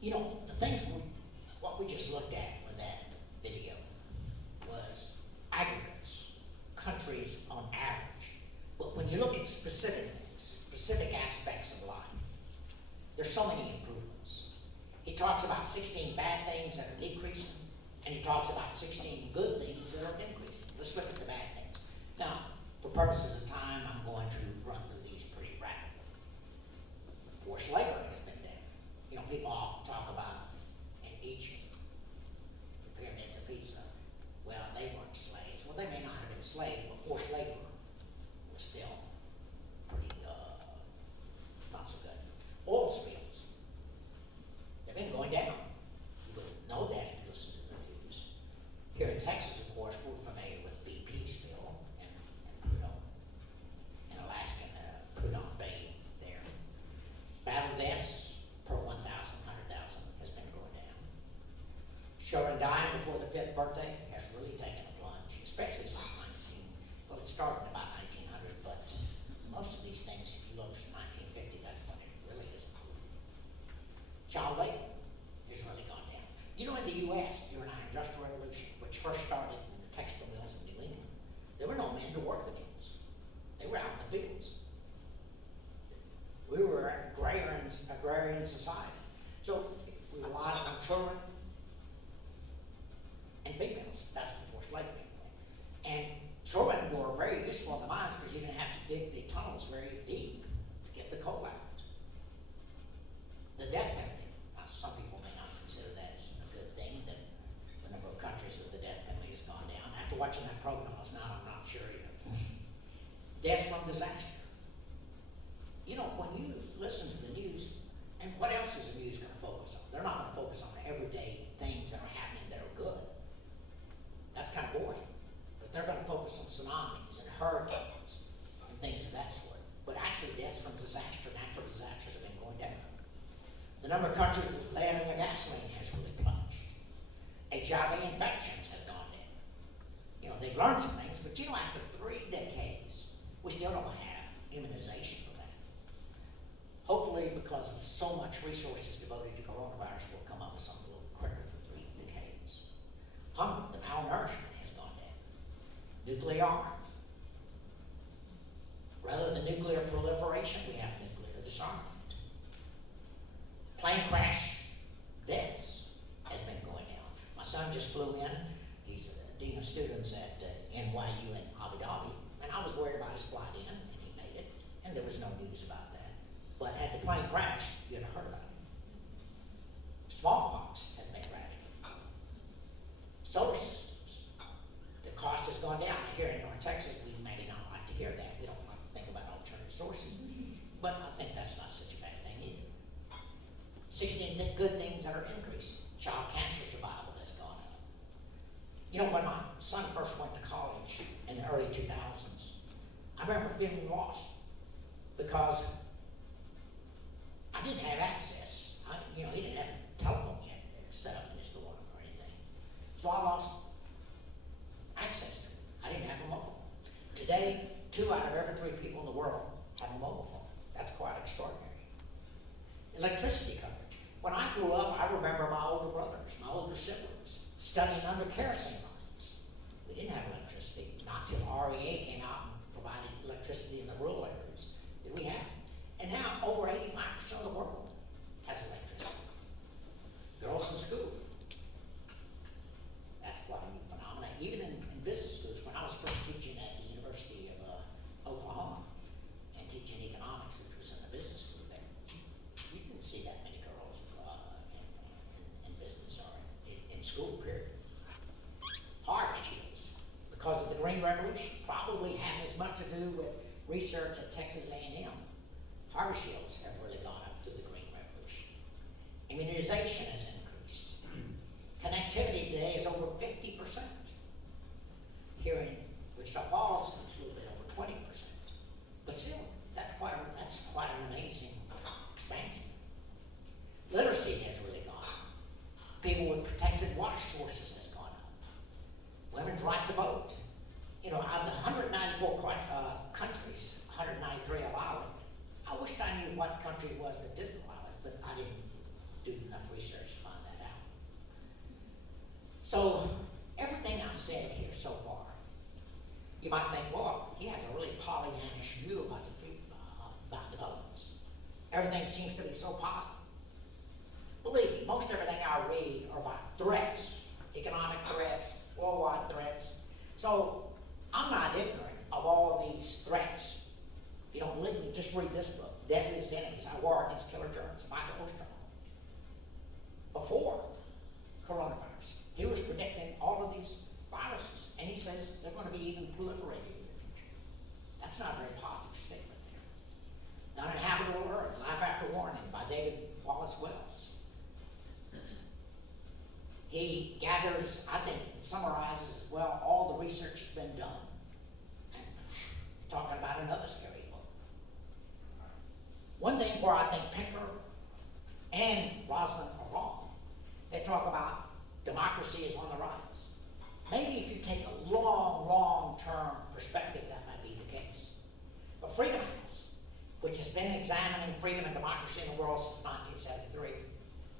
You know, what we just looked at with that video was aggregates, countries on average. But when you look at specific things, specific aspects of life, there's so many improvements. He talks about 16 bad things that are decreasing, and he talks about 16 good things that are increasing. Let's look at the bad things. Now, for purposes of time, I'm going to run through these pretty rapidly. Forced labor has been down. You know, people often talk about in Egypt, the pyramids of Pisa. Well, they weren't slaves. Well, they may not have been slaves, but forced labor was still pretty, not so good. Oil spills, they've been going down. You wouldn't know that if you listen to the news. Here in Texas, of course, we're familiar with BP spill and Prudhoe, and Alaska, Prudhoe Bay there. Battle deaths per 1,000, 100,000 has been going down. Children dying before the 5th birthday has really taken a plunge, especially since well, it started in about 1900, but most of these things, if you look from 1950, that's when it really is improved. Child labor has really gone down. You know, in the U.S., during our Industrial Revolution, which first started in the textile mills in New England, there were no men to work the mills. They were out in the fields. We were an agrarian society. So we relied on children and females. That's before slavery. And children were very useful in the mines because you didn't have to dig the tunnels very deep to get the coal out. The death penalty. Now, some people may not consider that as a good thing, that the number of countries with the death penalty has gone down. After watching that program last night, I'm not sure either. Deaths from disaster. You know, when you listen to the news, and what else is the news going to focus on? They're not going to focus on the everyday things that are happening that are good. That's kind of boring. But they're going to focus on tsunamis and hurricanes and things of that sort. But actually, deaths from natural disasters have been going down. The number of countries with lead in their gasoline has really plunged. HIV infections have gone down. You know, they've learned some things, but you know, after 3 decades, we still don't have immunization for that. Hopefully, because of so much resources devoted to coronavirus, we'll come up with something a little quicker than 3 decades. Hunger, the malnourishment has gone down. Nuclear arms. Rather than nuclear proliferation, we have nuclear disarmament. Plane crash deaths has been going down. My son just flew in. He's a dean of students at NYU in Abu Dhabi, and I was worried about his flight in, and he made it, and there was no news about that. But had the plane crashed, you'd have heard about it. Smallpox has been eradicated. Solar systems, the cost has gone down. Here in North Texas, we maybe not like to hear that. We don't like to think about alternative sources, but I think that's not such a bad thing either. 16 good things that are increasing. Child cancer survival has gone up. You know, when my son first went to college in the early 2000s, I remember feeling lost because I didn't have access. He didn't have a telephone yet set up in his dorm or anything. So I lost access to it. I didn't have a mobile phone. Today, 2 out of every 3 people in the world have a mobile phone. That's quite extraordinary. Electricity coverage. When I grew up, I remember my older brothers, my older siblings, studying under kerosene lines. We didn't have electricity. Not till REA came out and provided electricity in the rural areas did we have. And now, over 85% of the world has electricity. Girls in school. That's quite a new phenomenon. Even in business schools, when I was first teaching at the University of Oklahoma and teaching economics, which was in the business school there, you didn't see that many girls in business or in school, period. Harvest shields, because of the Green Revolution, probably have as much to do with research at Texas A&M. Harvest shields have really gone up through the Green Revolution. Immunization has increased. Connectivity today is over 50%. Here in Wichita Falls, it's a little bit over 20%. But still, that's quite an amazing expansion. Literacy has really gone up. People with protected water sources has gone up. Women's right to vote. You know, out of the 194 countries, 193 allow it. I wished I knew what country it was that didn't allow it, but I didn't do enough research seems to be so positive. Believe me, most everything I read are about threats, economic threats, worldwide threats. So I'm not ignorant of all these threats. If you don't believe me, just read this book, Deadliest Enemies, Our War Against Killer Germs, Michael Osterholm. Before coronavirus, he was predicting all of these viruses, and he says they're going to be even proliferating in the future. That's not a very positive statement there. Uninhabitable Earth, Life After Warning by David Wallace Wells. He gathers, I think, summarizes as well all the research that's been done. And talking about another scary book. One thing where I think Pinker and Roslin are wrong, they talk about democracy is on the rise. Maybe if you take a long-term perspective, that might be the case. But Freedom House, which has been examining freedom and democracy in the world since 1973,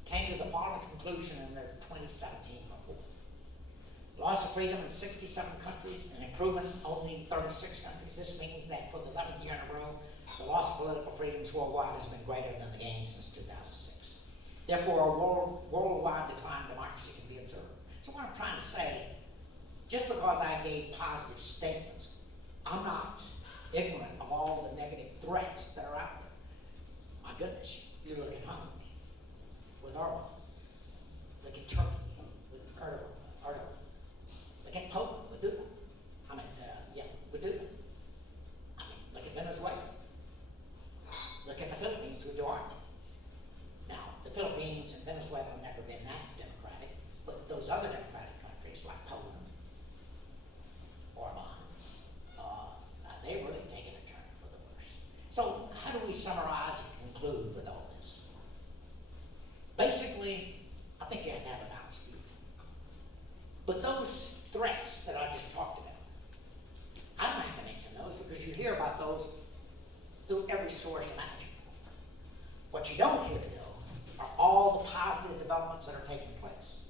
came to the following conclusion in their 2017 report. Loss of freedom in 67 countries and improvement in only 36 countries. This means that for the 11th year in a row, the loss of political freedoms worldwide has been greater than the gain since 2006. Therefore, a worldwide decline in democracy can be observed. So what I'm trying to say, just because I gave positive statements, I'm not ignorant of all the negative threats that are out there. My goodness, you look at Hungary with Erdogan. Look at Turkey with Erdogan. Look at Poland with Duda. With Duda. Look at Venezuela. Look at the Philippines with Duarte. Now, the Philippines and Venezuela have never been that democratic, but those other democratic countries like Poland, Orbán, they've really taken a turn for the worse. So, how do we summarize and conclude with all this? Basically, I think you have to have a balanced view. But those threats that I just talked about, I don't have to mention those because you hear about those through every source imaginable. What you don't hear, though, are all the positive developments that are taking place.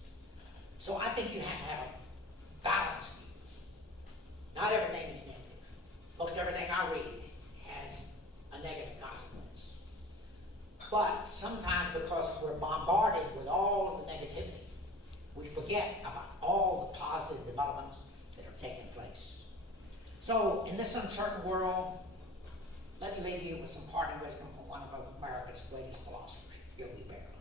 So I think you have to have a balanced view. Not everything is negative. Most everything I read has a negative consequence. But sometimes because we're bombarded with all of the negativity, we forget about all the positive developments that are taking place. So in this uncertain world, let me leave you with some parting wisdom from one of America's greatest philosophers, Yogi Berra.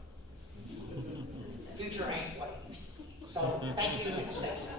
The future ain't what it used to be. So thank you and stay safe.